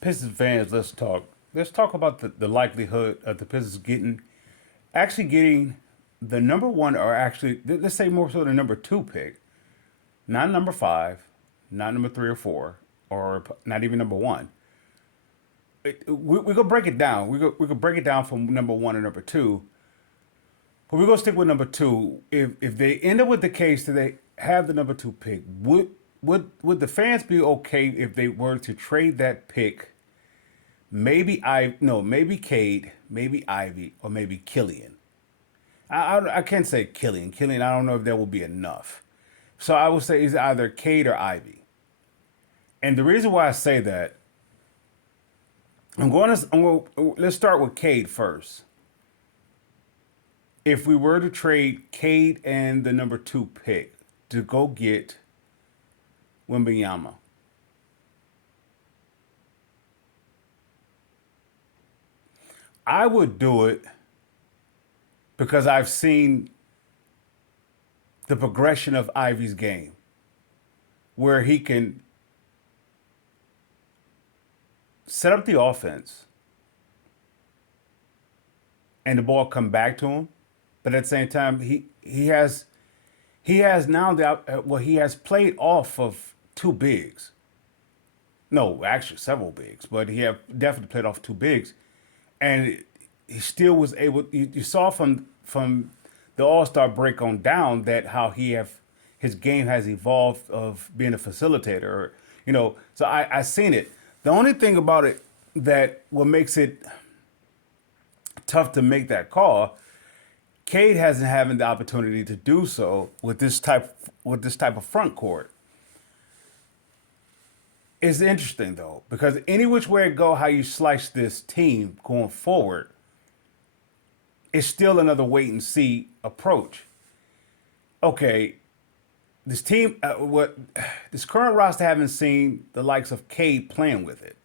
Pistons fans, let's talk. Let's talk about the likelihood of the Pistons actually getting the number one, or actually let's say more so the number two pick, not number five, not number three or four, or not even number one. We gonna break it down. We gonna break it down from number one and number two. But we're gonna stick with number two. If they end up with the case that they have the number two pick, would the fans be okay if they were to trade that pick? Maybe Cade, maybe Ivy, or maybe Killian. I can't say Killian. Killian, I don't know if that will be enough. So I would say it's either Cade or Ivy. And the reason why I say that, let's start with Cade first. If we were to trade Cade and the number two pick to go get Wimbenyama, I would do it because I've seen the progression of Ivy's game, where he can set up the offense and the ball come back to him, but at the same time he has now he has played off of two bigs. No, actually several bigs, but he have definitely played off two bigs, and he still was able. You saw from the All Star break on down that how his game has evolved of being a facilitator. So I seen it. The only thing about it that what makes it tough to make that call, Cade hasn't having the opportunity to do so with this type of front court. It's interesting though, because any which way it go, how you slice this team going forward, it's still another wait and see approach. Okay, this team, what this current roster haven't seen the likes of Cade playing with it,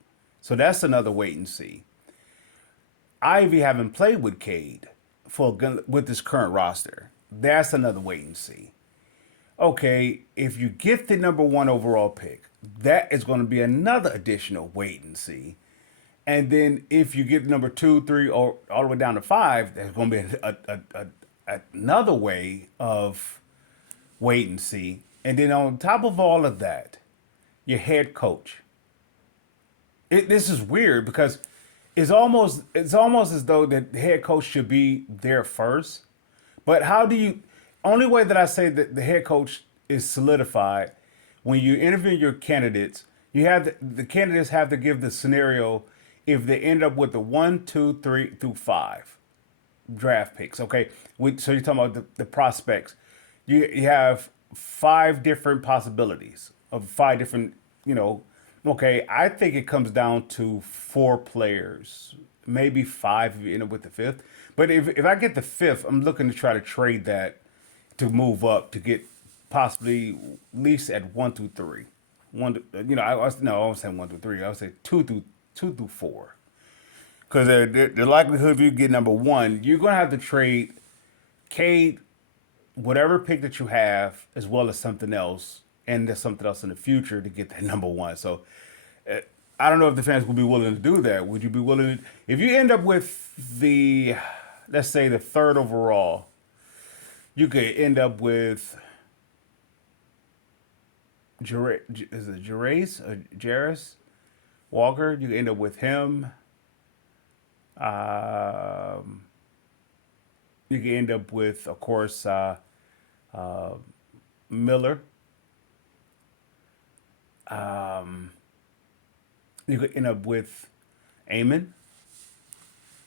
so that's another wait and see. Ivy haven't played with Cade with this current roster, that's another wait and see. Okay, if you get the number one overall pick, that is going to be another additional wait and see. And then if you get number two, three, or all the way down to five, there's going to be another way of wait and see. And then on top of all of that, your head coach. This is weird because it's almost as though the head coach should be there first. But how do you? Only way that I say that the head coach is solidified when you interview your candidates. You have the candidates have to give the scenario if they end up with the one, two, three through five draft picks. Okay, so you're talking about the prospects. You have five different possibilities of five different. Okay, I think it comes down to four players, maybe five if you end up with the fifth. But if I get the fifth, I'm looking to try to trade that to move up to get possibly at least at one through three. I was saying one through three. I would say two through four. Because the likelihood of you get number one, you're gonna have to trade Cade, whatever pick that you have, as well as something else, and there's something else in the future to get that number one. So uh, I don't know if the fans will be willing to do that. Would you be willing to, if you end up with let's say the third overall, you could end up with is it Jarace or Jarris Walker? You could end up with him. Um, you could end up with, of course, uh, Miller. Um, you could end up with Amon.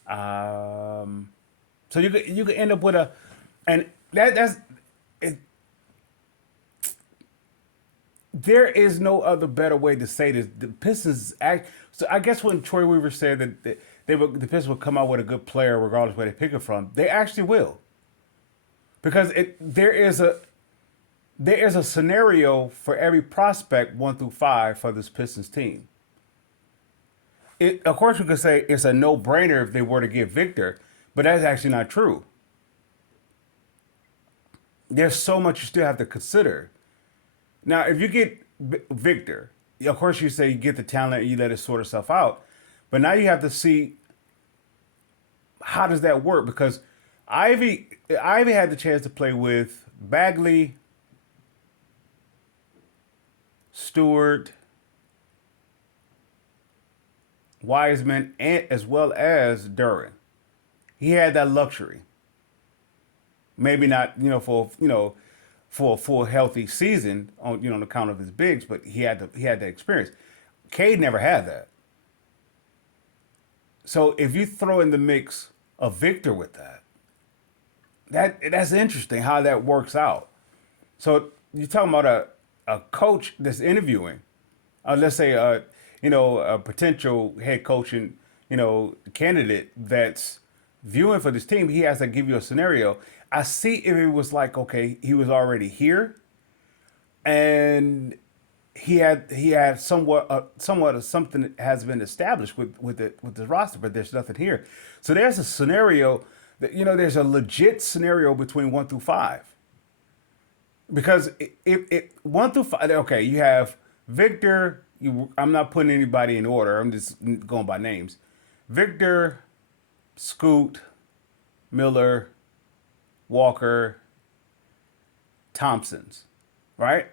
Um, so you could end up with and it, there is no other better way to say this. The Pistons act. So I guess when Troy Weaver said that the Pistons would come out with a good player regardless where they pick it from, they actually will, because there is a scenario for every prospect one through five for this Pistons team. Of course, we could say it's a no-brainer if they were to get Victor, but that's actually not true. There's so much you still have to consider. Now, if you get Victor, of course, you say you get the talent and you let it sort itself out, but now you have to see how does that work because Ivy had the chance to play with Bagley, Stewart, Wiseman, and as well as Duran. He had that luxury. Maybe not, for a full healthy season on account of his bigs, but he had that experience. Cade never had that. So if you throw in the mix a Victor with that's interesting how that works out. So you're talking about a coach that's interviewing, let's say a potential head coaching candidate that's viewing for this team. He has to give you a scenario. I see if it was like, okay, he was already here, and he had somewhat of something that has been established with the roster, but there's nothing here. So there's a scenario that there's a legit scenario between 1 through 5, because it 1 through 5. Okay, you have Victor. I'm not putting anybody in order. I'm just going by names. Victor, Scoot, Miller, Walker, Thompson's, right?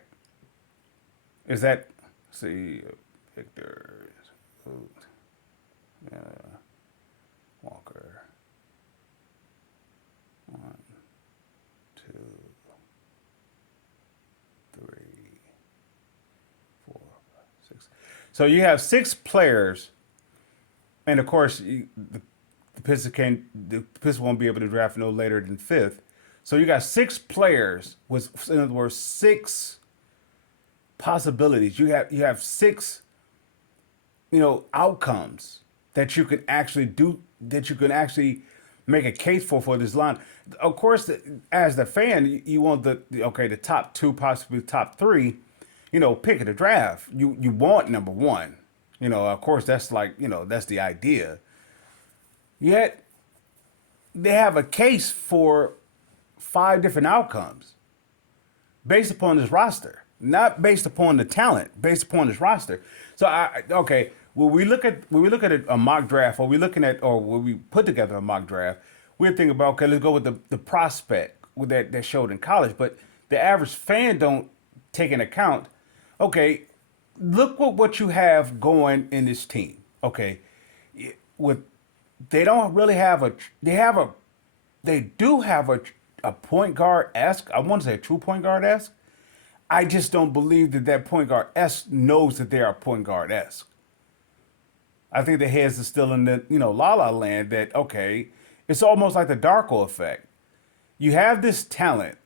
Is that, see, Victor, Walker, 1, 2, 3, 4, 5, 6. So you have 6 players, and of course, the Pistons won't be able to draft no later than 5th. So you got 6 players with, in other words, 6 possibilities. You have 6, outcomes that you can actually do, that you can actually make a case for this line. Of course, as the fan, you want the top 2, possibly top 3, pick of the draft. You want number 1. Of course, that's like, that's the idea. Yet they have a case for 5 different outcomes based upon this roster, not based upon the talent, based upon this roster. So when we look at a mock draft, or when we put together a mock draft, we're thinking about, okay, let's go with the prospect with that showed in college, but the average fan don't take into account. Okay, look what you have going in this team. Okay, with they don't really have they do have a point guard esque. I want to say a true point guard esque. I just don't believe that point guard esque knows that they are point guard esque. I think the heads are still in the la la land that, okay, it's almost like the Darko effect. You have this talent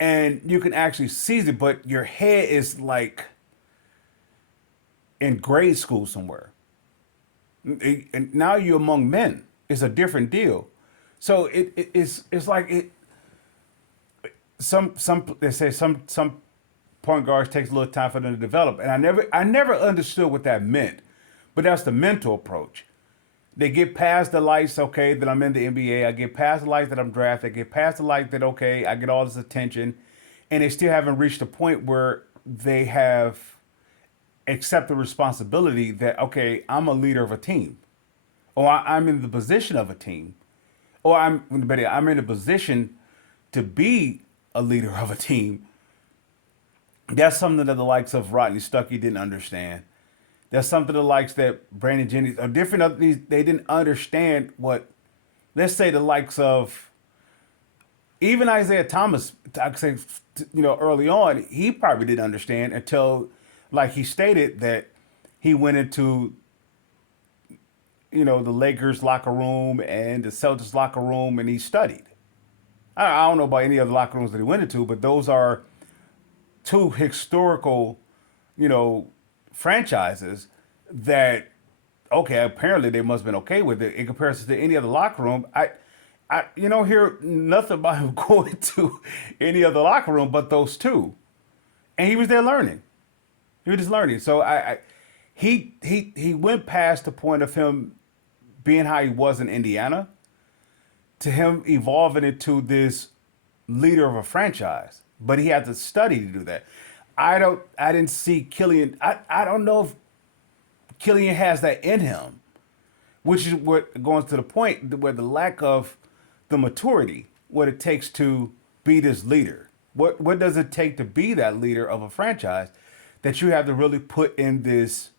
and you can actually seize it, but your head is like in grade school somewhere. And now you're among men. It's a different deal. So it's like some they say some point guards takes a little time for them to develop, and I never understood what that meant, but that's the mental approach. They get past the lights, okay, that I'm in the NBA. I get past the lights that I'm drafted. I get past the light that, okay, I get all this attention, and they still haven't reached a point where they have accepted responsibility that, okay, I'm a leader of a team, or I'm in the position of a team, or I'm in a position to be a leader of a team. That's something that the likes of Rodney Stuckey didn't understand. That's something the likes that Brandon Jennings or different of these, they didn't understand what, let's say the likes of even Isaiah Thomas, I say, early on, he probably didn't understand until, like he stated, that he went into, the Lakers locker room and the Celtics locker room and he studied. I don't know about any other locker rooms that he went into, but those are 2 historical, franchises that, okay, apparently they must have been okay with it in comparison to any other locker room. I hear nothing about him going to any other locker room but those 2, and he was there learning. He was just learning. So he went past the point of him being how he was in Indiana to him evolving into this leader of a franchise. But he had to study to do that. I didn't see Killian. I don't know if Killian has that in him, which is what goes to the point where the lack of the maturity, what it takes to be this leader. What does it take to be that leader of a franchise that you have to really put in this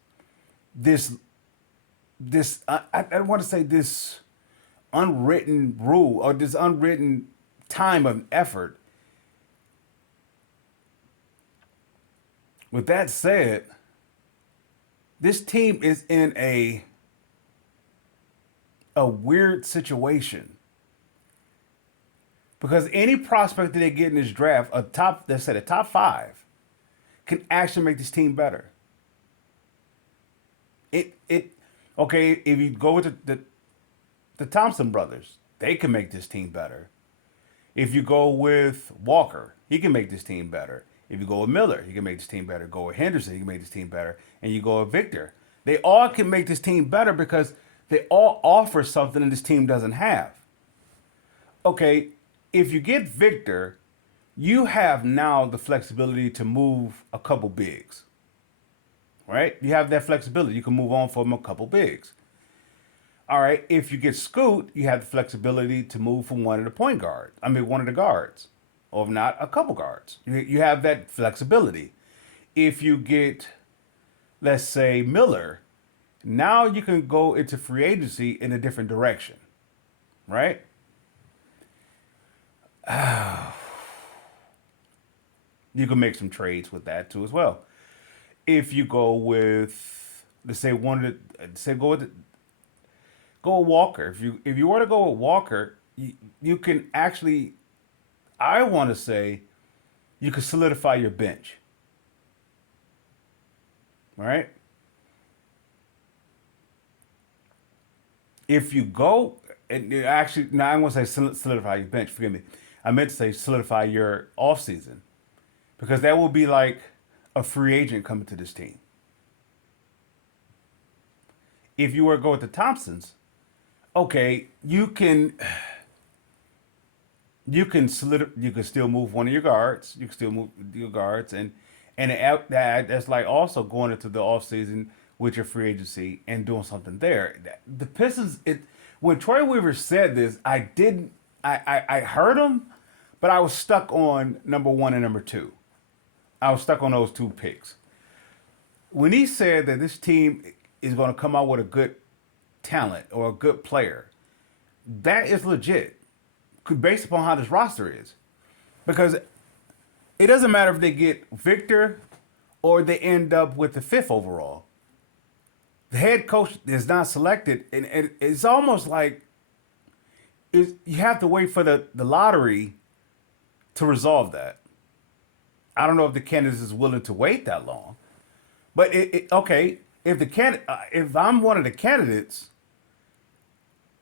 I don't want to say this unwritten rule or this unwritten time of effort. With that said, this team is in a weird situation because any prospect that they get in this draft, a top five, can actually make this team better. It okay if you go with the Thompson brothers, they can make this team better. If you go with Walker, he can make this team better. If you go with Miller, he can make this team better. Go with Henderson, he can make this team better. And you go with Victor. They all can make this team better because they all offer something that this team doesn't have. Okay, if you get Victor, you have now the flexibility to move a couple bigs, right? You have that flexibility. You can move on from a couple bigs. All right, if you get Scoot, you have the flexibility to move from one of the point guards. I mean, one of the guards, or if not, a couple guards. You have that flexibility. If you get, let's say, Miller, now you can go into free agency in a different direction, right? You can make some trades with that too as well. If you go with, let's say, go with Walker. If you were to go with Walker, you can actually, I want to say, you can solidify your bench. All right. If you go, and actually, now I want to say solidify your bench. Forgive me. I meant to say solidify your offseason because that will be like a free agent coming to this team. If you were to go with the Thompsons, okay, you can still move one of your guards. You can still move your guards, that's like also going into the offseason with your free agency and doing something there. The Pistons, when Troy Weaver said this, I heard him, but I was stuck on number one and number two. I was stuck on those two picks. When he said that this team is going to come out with a good talent or a good player, that is legit based upon how this roster is. Because it doesn't matter if they get Victor or they end up with the fifth overall. The head coach is not selected, and it's almost like you have to wait for the lottery to resolve that. I don't know if the candidates is willing to wait that long, but okay. If I'm one of the candidates,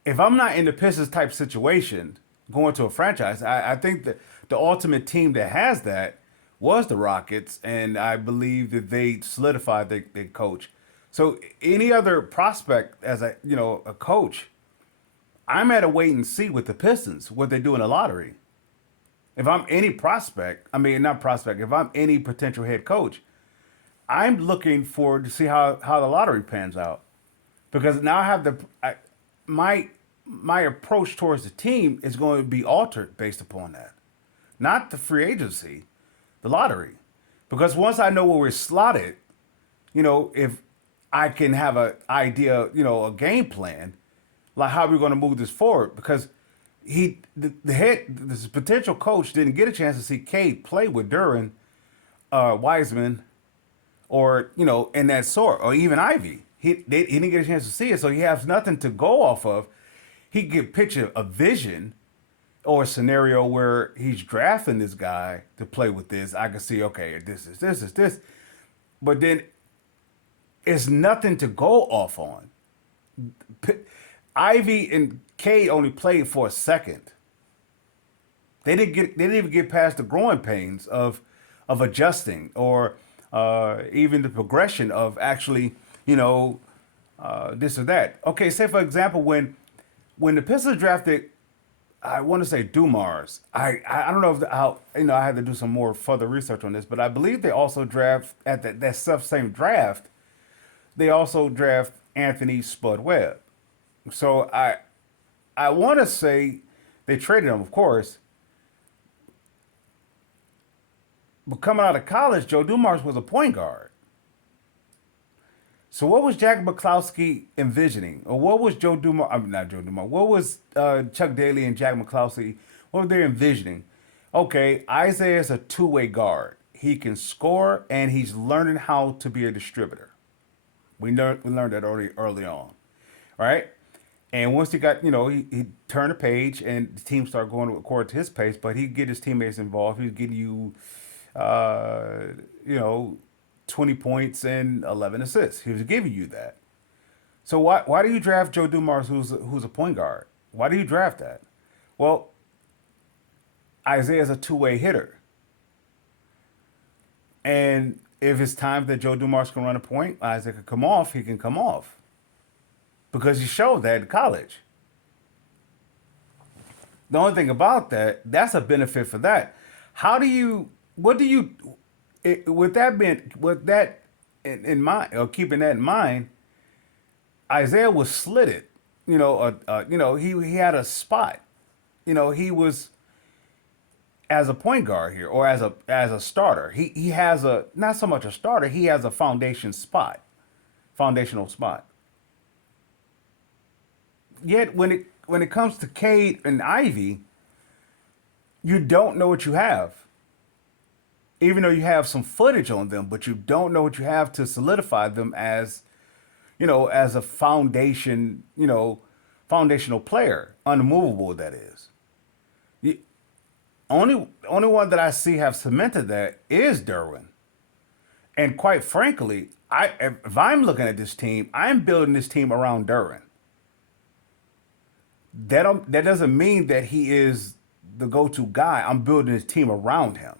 if I'm not in the Pistons type situation going to a franchise, I think that the ultimate team that has that was the Rockets, and I believe that they solidified their coach. So any other prospect as a coach, I'm at a wait and see with the Pistons what they do in the lottery. If I'm any prospect, I mean not prospect, if I'm any potential head coach, I'm looking forward to see how the lottery pans out, because now I have my approach towards the team is going to be altered based upon that, not the free agency, the lottery, because once I know where we're slotted, if I can have an idea, a game plan, like how we're going to move this forward, because this potential coach didn't get a chance to see Cade play with Duran, Wiseman, or in that sort, or even Ivy. He didn't get a chance to see it, so he has nothing to go off of. He could picture a vision or a scenario where he's drafting this guy to play with this. I can see, okay, this is this, but then it's nothing to go off on. Ivy and Cade only played for a second. They didn't even get past the growing pains of adjusting, or even the progression of actually, this or that. Okay, say for example, when the Pistons drafted I want to say Dumars. I don't know if how I had to do some more further research on this, but I believe they also draft at that same draft. They also draft Anthony Spud Webb. So I want to say they traded him, of course, but coming out of college, Joe Dumars was a point guard. So what was Jack McCloskey envisioning, or what was Joe Dumars? I'm not Joe Dumars. What was Chuck Daly and Jack McCloskey? What were they envisioning? Okay, Isaiah's a two-way guard. He can score, and he's learning how to be a distributor. We learned that early on, right? And once he got, he turned a page, and the team started going according to his pace. But he'd get his teammates involved. He'd get you, uh, you know, 20 points and 11 assists. He was giving you that. So why do you draft Joe Dumars, who's a point guard? Why do you draft that? Well, Isaiah's a two-way hitter, and if it's time that Joe Dumars can run a point, Isaiah can come off. He can come off because he showed that in college. The only thing about that's a benefit for that. How do you? What do you? With that in mind, or keeping that in mind, Isaiah was slitted. He had a spot. He was as a point guard here, or as a starter. He has a not so much a starter. He has a foundational spot. Yet when it comes to Cade and Ivy, you don't know what you have. Even though you have some footage on them, but you don't know what you have to solidify them as a foundational player, unmovable that is. The only one that I see have cemented that is Derwin. And quite frankly, if I'm looking at this team, I'm building this team around Derwin. That doesn't mean that he is the go-to guy. I'm building this team around him.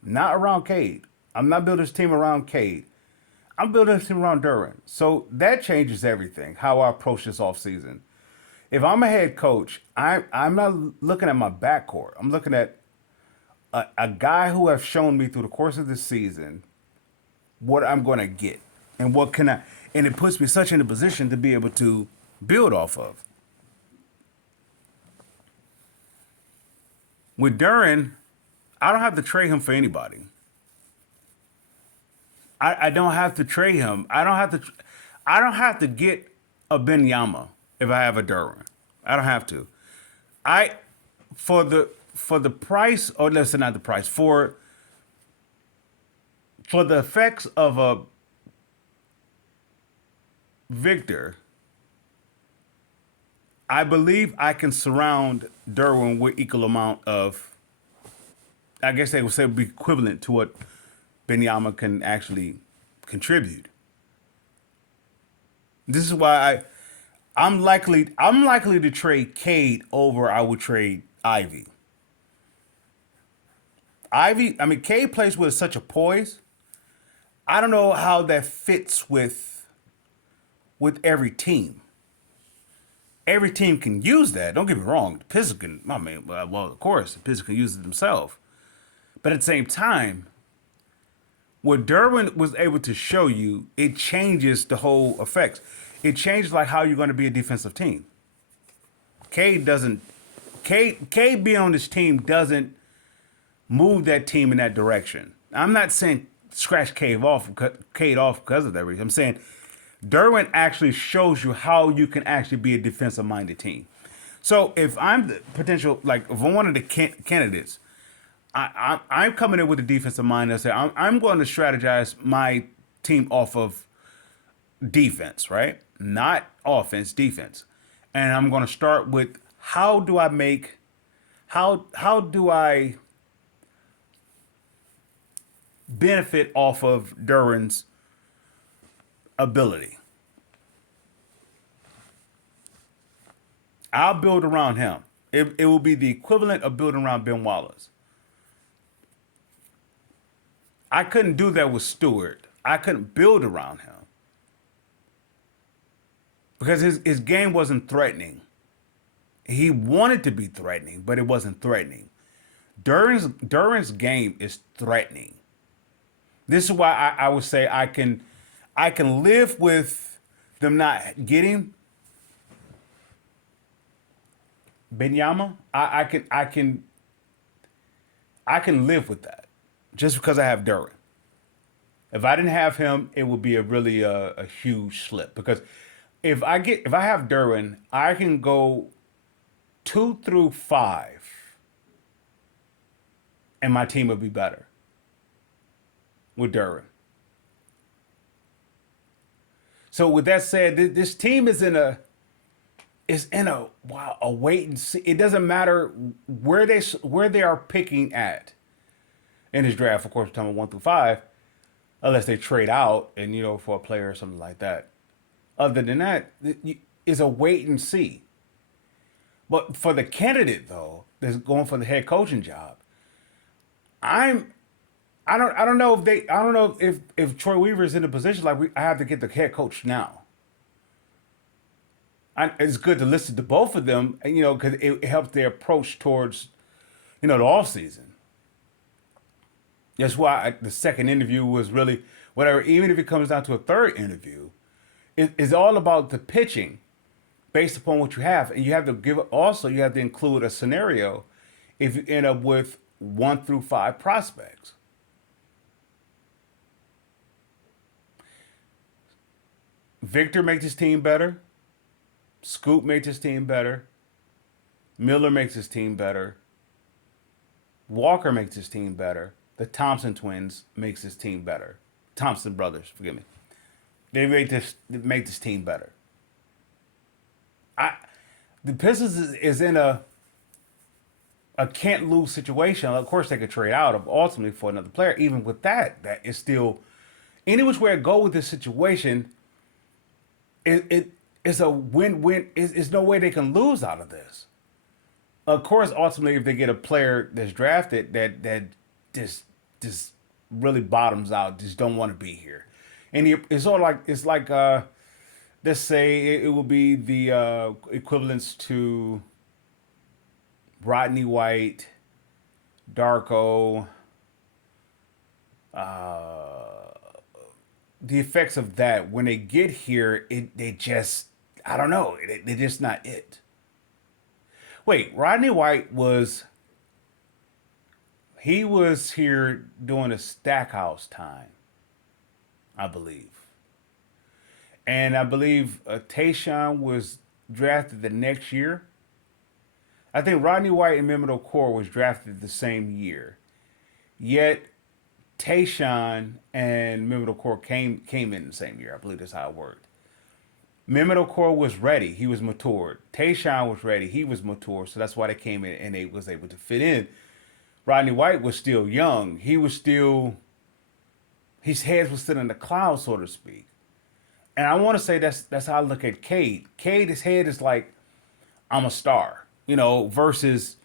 Not around Cade. I'm not building this team around Cade. I'm building this team around Derwin. So that changes everything, how I approach this offseason. If I'm a head coach, I'm not looking at my backcourt. I'm looking at a guy who has shown me through the course of this season what I'm going to get and what can I. And it puts me such in a position to be able to build off of. With Duran, I don't have to trade him for anybody. I don't have to trade him. I don't have to get a Benyama if I have a Duran. I don't have to. I for the price, or let's say not the price, for the effects of a Victor, I believe I can surround Derwin with equal amount of, I guess they would say, would be equivalent to what Benyama can actually contribute. This is why I'm likely to trade Cade over I would trade Ivy. Cade plays with such a poise. I don't know how that fits with every team. Every team can use that. Don't get me wrong. The Pistons can. Of course, the Pistons can use it themselves. But at the same time, what Derwin was able to show you, it changes the whole effects. It changes like how you're going to be a defensive team. Cade being on this team doesn't move that team in that direction. I'm not saying scratch Cade off because of that reason. I'm saying Derwin actually shows you how you can actually be a defensive-minded team. So if I'm the potential, like if I'm one of the candidates, I'm coming in with a defensive mind and say I'm going to strategize my team off of defense, right? Not offense, defense. And I'm going to start with how do I benefit off of Derwin's ability. I'll build around him. It will be the equivalent of building around Ben Wallace. I couldn't do that with Stewart. I couldn't build around him because his game wasn't threatening. He wanted to be threatening, but it wasn't threatening. Duran's game is threatening. This is why I would say I can live with them not getting Benyama. I can live with that, just because I have Duran. If I didn't have him, it would be a really a huge slip because if I have Duran, I can go 2 through 5, and my team would be better with Duran. So with that said, this team is in a wow, a wait and see. It doesn't matter where they are picking at in this draft. Of course, we're talking 1 through 5, unless they trade out and for a player or something like that. Other than that, it's a wait and see. But for the candidate though, that's going for the head coaching job, I'm I don't know if Troy Weaver is in a position like I have to get the head coach now. It's good to listen to both of them, because it helps their approach towards the off season. That's why the second interview was really whatever. Even if it comes down to a third interview, it's all about the pitching based upon what you have, and you have to you have to include a scenario if you end up with 1 through 5 prospects. Victor makes his team better. Scoop makes his team better. Miller makes his team better. Walker makes his team better. The Thompson twins makes his team better. Thompson brothers, forgive me. They make this team better. I the Pistons is in a can't lose situation. Of course, they could trade out of ultimately for another player. Even with that is still any which way I go with this situation. It's a win-win. It's no way they can lose out of this. Of course, ultimately, if they get a player that's drafted that just really bottoms out, just don't want to be here, and it's all like let's say it will be the equivalents to Rodney White, Darko, the effects of that when they get here, they just I don't know, they're just not it. Wait, Rodney White he was here during a Stackhouse time, I believe, and I believe Tayshaun was drafted the next year. I think Rodney White and Mehmet Okur was drafted the same year. Yet Tayshaun and Mehmet Okur came in the same year. I believe that's how it worked. Mehmet Okur was ready. He was matured. Tayshaun was ready. He was matured. So that's why they came in and they was able to fit in. Rodney White was still young. His head was still in the clouds, so to speak. And I want to say that's how I look at Cade. Cade's head is like, I'm a star, versus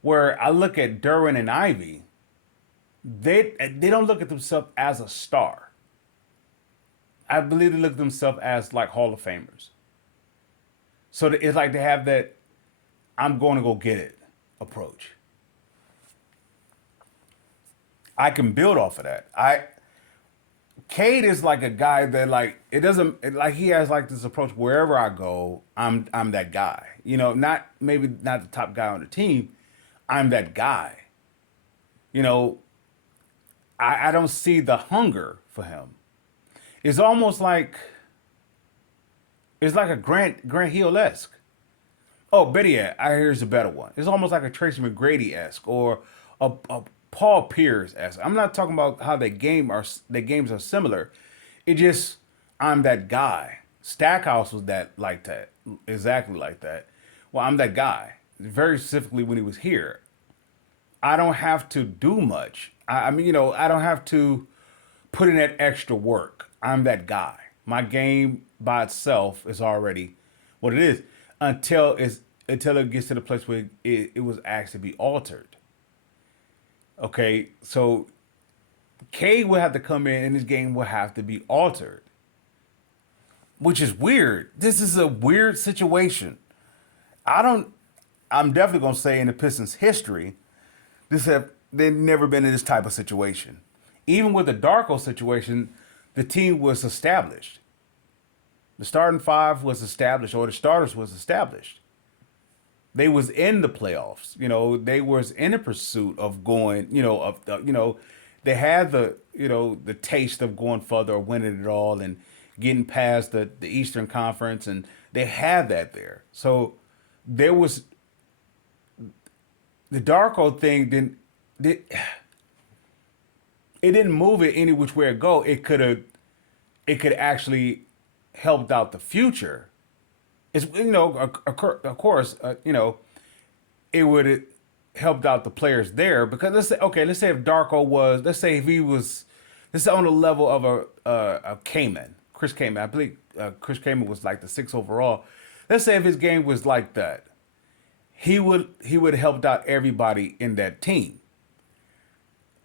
where I look at Duran and Ivy, they don't look at themselves as a star. I believe they look at themselves as like Hall of Famers. So it's like they have that I'm going to go get it approach. I can build off of that. Cade is like a guy that like it doesn't like he has like this approach wherever I go, I'm that guy. Maybe not the top guy on the team. I'm that guy. I don't see the hunger for him. It's almost like it's like a Grant Hill-esque. Oh, better yet, here's a better one. It's almost like a Tracy McGrady-esque or a Paul Pierce-esque. I'm not talking about how their games are similar. It just I'm that guy. Stackhouse was that, exactly like that. Well, I'm that guy. Very specifically when he was here. I don't have to do much. I mean, I don't have to put in that extra work. I'm that guy. My game by itself is already what it is until it gets to the place where it was asked to be altered. Okay, so Cade will have to come in and his game will have to be altered, which is weird. This is a weird situation. I don't I'm definitely gonna say in the Pistons' history, they've never been in this type of situation. Even with the Darko situation, the team was established. The starting five was established, or the starters was established. They was in the playoffs. They was in a pursuit of going. They had the taste of going further or winning it all and getting past the Eastern Conference, and they had that there. So there was the Darko thing. Did it didn't move it any which way it go. It could actually helped out the future. It's of course it would have helped out the players there, because let's say if Darko was, let's say if he was, this is on the level of a Kaman, Chris Kaman. I believe Chris Kaman was like the sixth overall. Let's say if his game was like that, he would have helped out everybody in that team.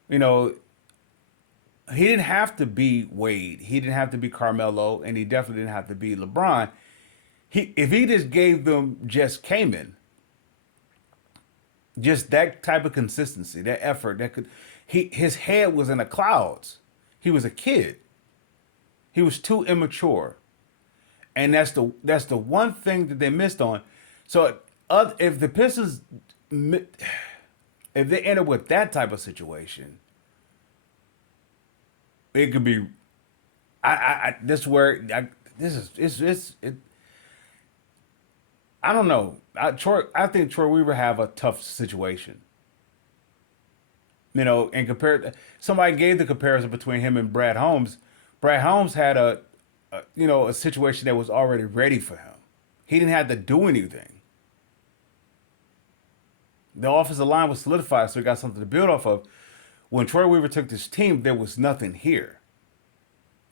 You know, he didn't have to be Wade. He didn't have to be Carmelo, and he definitely didn't have to be LeBron. If he just gave them just Kaman, just that type of consistency, that effort, his head was in the clouds. He was a kid. He was too immature, and that's the one thing that they missed on. So if the Pistons, if they end up with that type of situation, it could be. This is where this is it. I don't know. I think Troy Weaver have a tough situation. And compared, somebody gave the comparison between him and Brad Holmes. Brad Holmes had a situation that was already ready for him. He didn't have to do anything. The offensive line was solidified, so he got something to build off of. When Troy Weaver took this team, there was nothing here.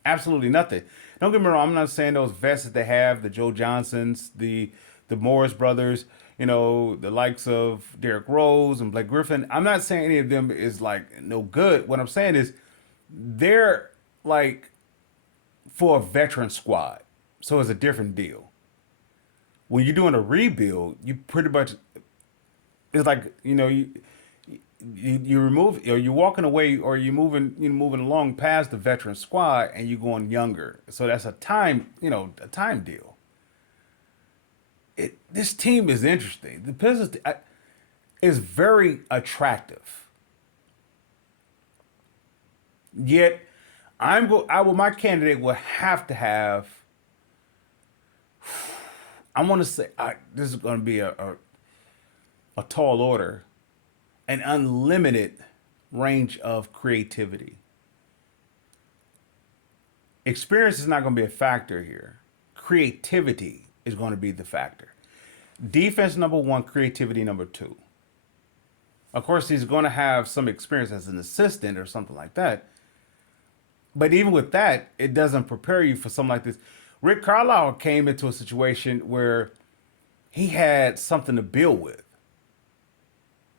Absolutely nothing. Don't get me wrong. I'm not saying those vets that they have, the Joe Johnsons, the Morris brothers, the likes of Derrick Rose and Blake Griffin. I'm not saying any of them is like no good. What I'm saying is they're like for a veteran squad. So it's a different deal. When you're doing a rebuild, you pretty much, it's like, you remove, or you're walking away, or you're moving along past the veteran squad and you're going younger. So that's a time deal. This team is interesting. The Pistons is very attractive. Yet, my candidate will have to have. I want to say this is going to be a tall order, an unlimited range of creativity. Experience is not going to be a factor here. Creativity is going to be the factor. Defense number one, creativity number two. Of course, he's going to have some experience as an assistant or something like that. But even with that, it doesn't prepare you for something like this. Rick Carlisle came into a situation where he had something to build with.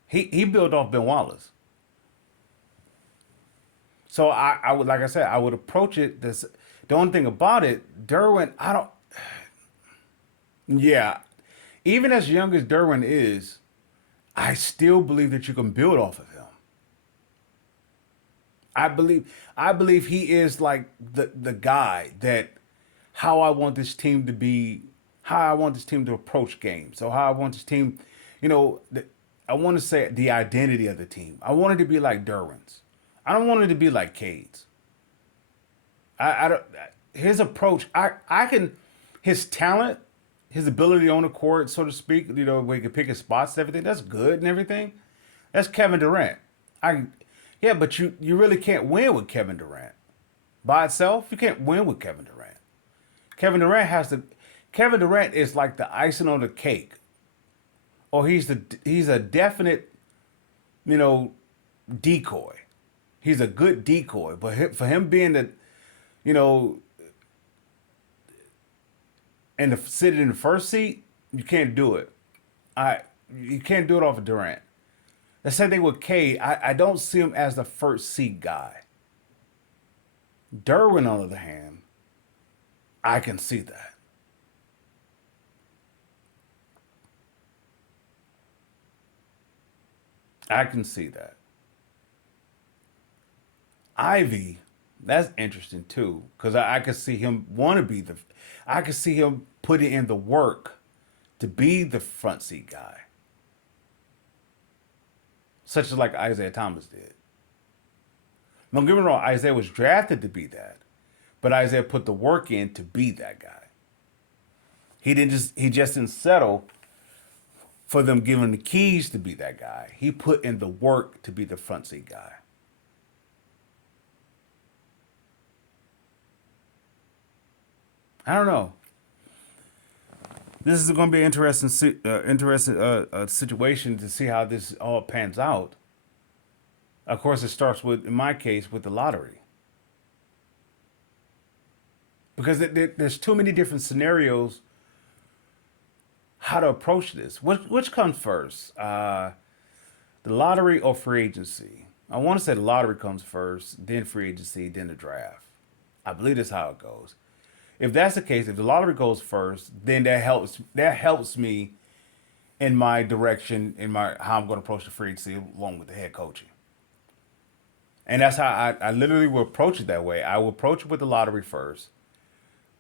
He built off Ben Wallace. So I would, like I said, I would approach it. The only thing about it, Derwin, I don't. Yeah, even as young as Derwin is, I still believe that you can build off of him. I believe he is like the guy that how I want this team to be, how I want this team to approach games. So how I want this team, I want to say the identity of the team. I want it to be like Derwin's. I don't want it to be like Cade's. I don't. His approach, I can, his talent, his ability on the court, so to speak, where he can pick his spots and everything. That's good and everything. That's Kevin Durant. Yeah, but you really can't win with Kevin Durant by itself. You can't win with Kevin Durant. Kevin Durant is like the icing on the cake, or he's a definite, decoy. He's a good decoy, but for him being sitting in the first seat, you can't do it. You can't do it off of Durant. The same thing with Cade. I don't see him as the first seat guy. Derwin, on the other hand, I can see that. I can see that. Ivy, that's interesting too, because I could see him want to be the. I could see him putting in the work to be the front seat guy, such as like Isaiah Thomas did. Don't get me wrong, Isaiah was drafted to be that, but Isaiah put the work in to be that guy. He just didn't settle for them giving the keys to be that guy. He put in the work to be the front seat guy. I don't know. This is going to be an interesting situation to see how this all pans out. Of course, it starts with, in my case, with the lottery, because there's too many different scenarios how to approach this. Which comes first, the lottery or free agency? I want to say the lottery comes first, then free agency, then the draft. I believe that's how it goes. If that's the case, if the lottery goes first, then that helps me in my direction, in my how I'm going to approach the free agency along with the head coaching. And that's how I literally will approach it that way. I will approach it with the lottery first.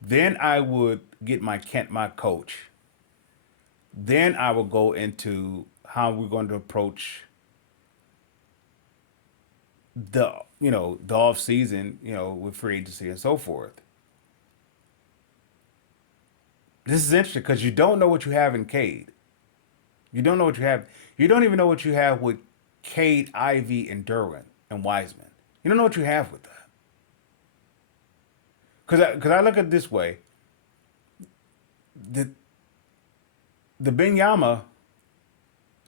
Then I would get my coach. Then I will go into how we're going to approach the off season, with free agency and so forth. This is interesting because you don't know what you have in Cade. You don't know what you have. You don't even know what you have with Cade, Ivy, and Derwin and Wiseman. You don't know what you have with that. Because I look at it this way, the the Benyama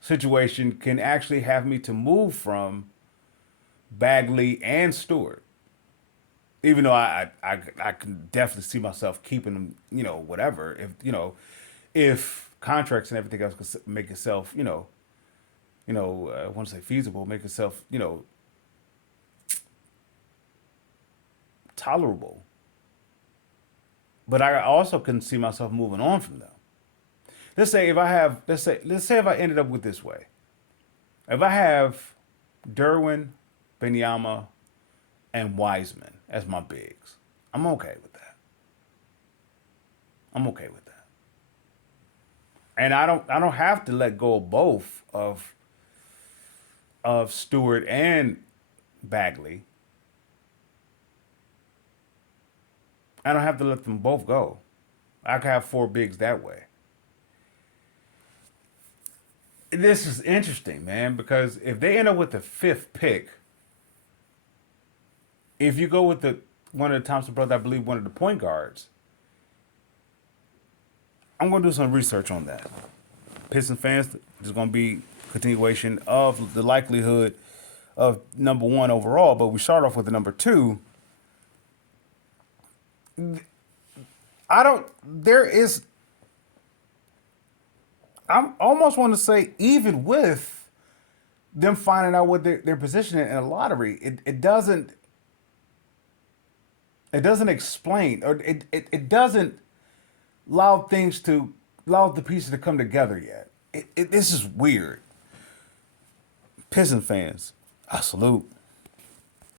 situation can actually have me to move from Bagley and Stewart. Even though I can definitely see myself keeping them, whatever. If contracts and everything else could make itself, I want to say feasible, make itself, tolerable. But I also can see myself moving on from them. Let's say if I ended up with this way. If I have Derwin, Benyama, and Wiseman as my bigs, I'm okay with that. I'm okay with that. And I don't have to let go of both of Stewart and Bagley. I don't have to let them both go. I could have four bigs that way. This is interesting, man, because if they end up with the fifth pick, if you go with the one of the Thompson brothers, I believe one of the point guards, I'm going to do some research on that. Pistons fans, there's going to be continuation of the likelihood of number one overall, but we start off with the number two. I don't. There is. I almost want to say, even with them finding out what their position in a lottery, it doesn't. It doesn't explain, or it doesn't allow the pieces to come together yet. This is weird. Pistons fans, I salute.